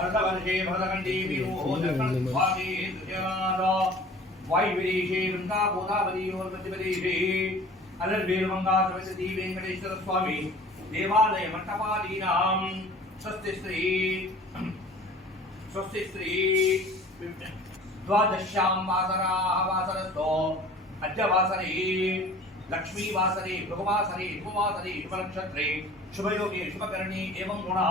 अर्धवर्षे वेङ्कटेश्वरस्वामी देवालयमण्डपादीनां स्वस्ति स्वस्ति द्वादश्यां वासराः अद्य वासरे लक्ष्मीवासरे भृगवासरे शुभवासरे शुभनक्षत्रे शुभयोगे शुभकरणे एवं गुणः।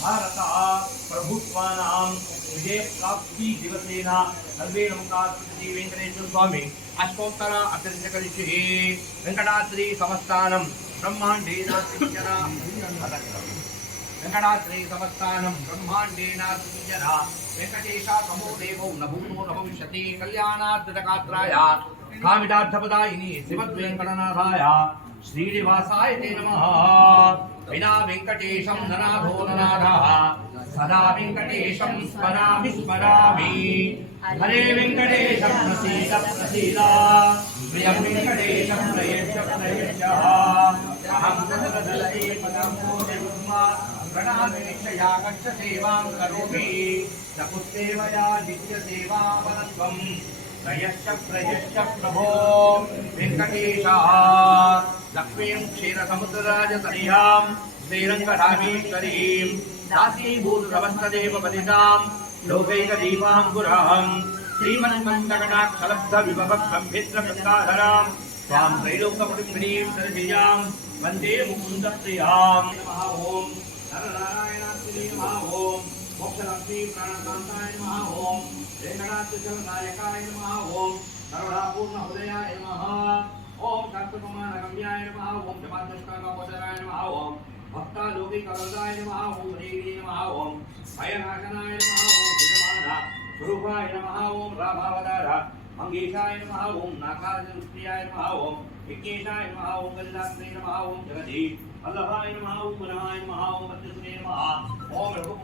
भारत प्रभुत्वानां विजय प्राप्ति दिवस स्वामी अष्टोत्तर अभ्यर्थकलिषिः वेङ्कटाद्रि समस्थानं ब्रह्माण्डेनासिञ्चन वेङ्कटाद्रि समस्थानं ब्रह्माण्डेनासिञ्चन శ్రీనివాసాయ తే నమః. వినా వెంకటేశం ననాథో సదా వెంకటేశం స్మరామి స్మరామి. హరే వెంకటేశం ప్రసీద ప్రసీద. ప్రియం వెంకటేశం ప్రయచ్చ ప్రయచ్చ. అహం సదదలే పదం పూర్ణమా ప్రణామేక్షయా కక్ష సేవాం కరోమి. సకుసేవయా నిత్య సేవా పరత్వం ప్రయశ్చ ప్రభో వెంకటేశ లక్ష్మీం క్షీర సముద్రరాజ తనయాం శ్రీరంగరామేశ్వరీం దాసీభూత సమస్తదేవ పతితాం లోకైక దీపాంకురాం శ్రీమన్మంతకటాక్షలబ్ధ విభవ గంభీర గంగాధరాం త్వాం త్రైలోకపటిం సరసిజాం వందే मोक्षलक्ष्मी प्राणकांताय नमः ओम वेंकटाचल नायकाय नमः ओम सर्वदा पूर्ण हृदयाय नमः ओम कर्तकमान गम्याय नमः ओम जपादशकाकोचराय नमः ओम भक्ता लोकी करदाय नमः ओम देवी नमः ओम भयनाशनाय नमः ओम विजमाना स्वरूपाय नमः ओम राभावतार मंगेशाय नमः ओम नागार्जुनप्रियाय नमः ओम विज्ञेशाय नमः ओम गजनाथ नमः ओम जगदीश अल्लाहाय नमः ओम मनहाय नमः ओम पद्मश्री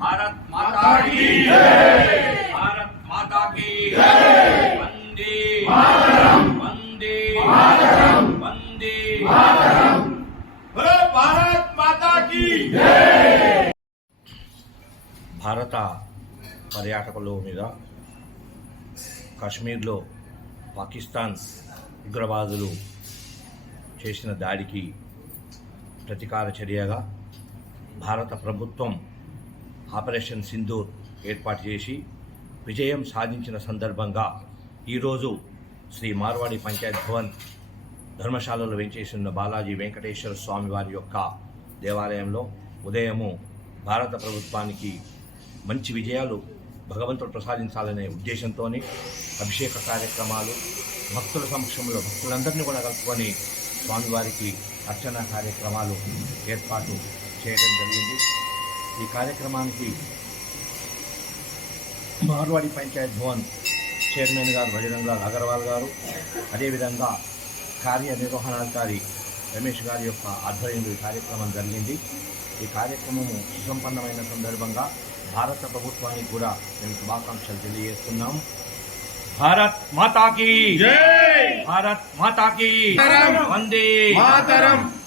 भारत माता की जय भारत माता की जय वंदे मातरम वंदे मातरम वंदे मातरम बोलो भारत माता की భారత పర్యాటకుల మీద కాశ్మీర్లో పాకిస్తాన్ ఉగ్రవాదులు చేసిన దాడికి ప్రతీకార చర్యగా భారత ప్రభుత్వం ఆపరేషన్ సింధూర్ ఏర్పాటు చేసి విజయం సాధించిన సందర్భంగా ఈరోజు శ్రీ మార్వాడి పంచాయత్ భవన్ ధర్మశాలలో వెంచేసిన బాలాజీ వెంకటేశ్వర స్వామి వారి యొక్క దేవాలయంలో ఉదయము భారత ప్రభుత్వానికి మంచి విజయాలు భగవంతుడు ప్రసాదించాలనే ఉద్దేశంతో అభిషేక కార్యక్రమాలు భక్తుల సమక్షంలో భక్తులందరినీ కూడా కలుపుకొని స్వామివారికి అర్చన కార్యక్రమాలు ఏర్పాటు చేయడం జరిగింది. ఈ కార్యక్రమానికి మార్వాడి పంచాయత్ భవన్ చైర్మన్ గారు బజరంగలాల్ అగర్వాల్ గారు అదేవిధంగా కార్యనిర్వహణాధికారి రమేష్ గారి యొక్క ఆధ్వర్యంలో ఈ కార్యక్రమం జరిగింది. ఈ కార్యక్రమము సుసంపన్నమైన సందర్భంగా భారత ప్రభుత్వానికి కూడా మేము శుభాకాంక్షలు తెలియజేస్తున్నాము भारत माता की। जय। भारत माता की। वंदे। मातरम।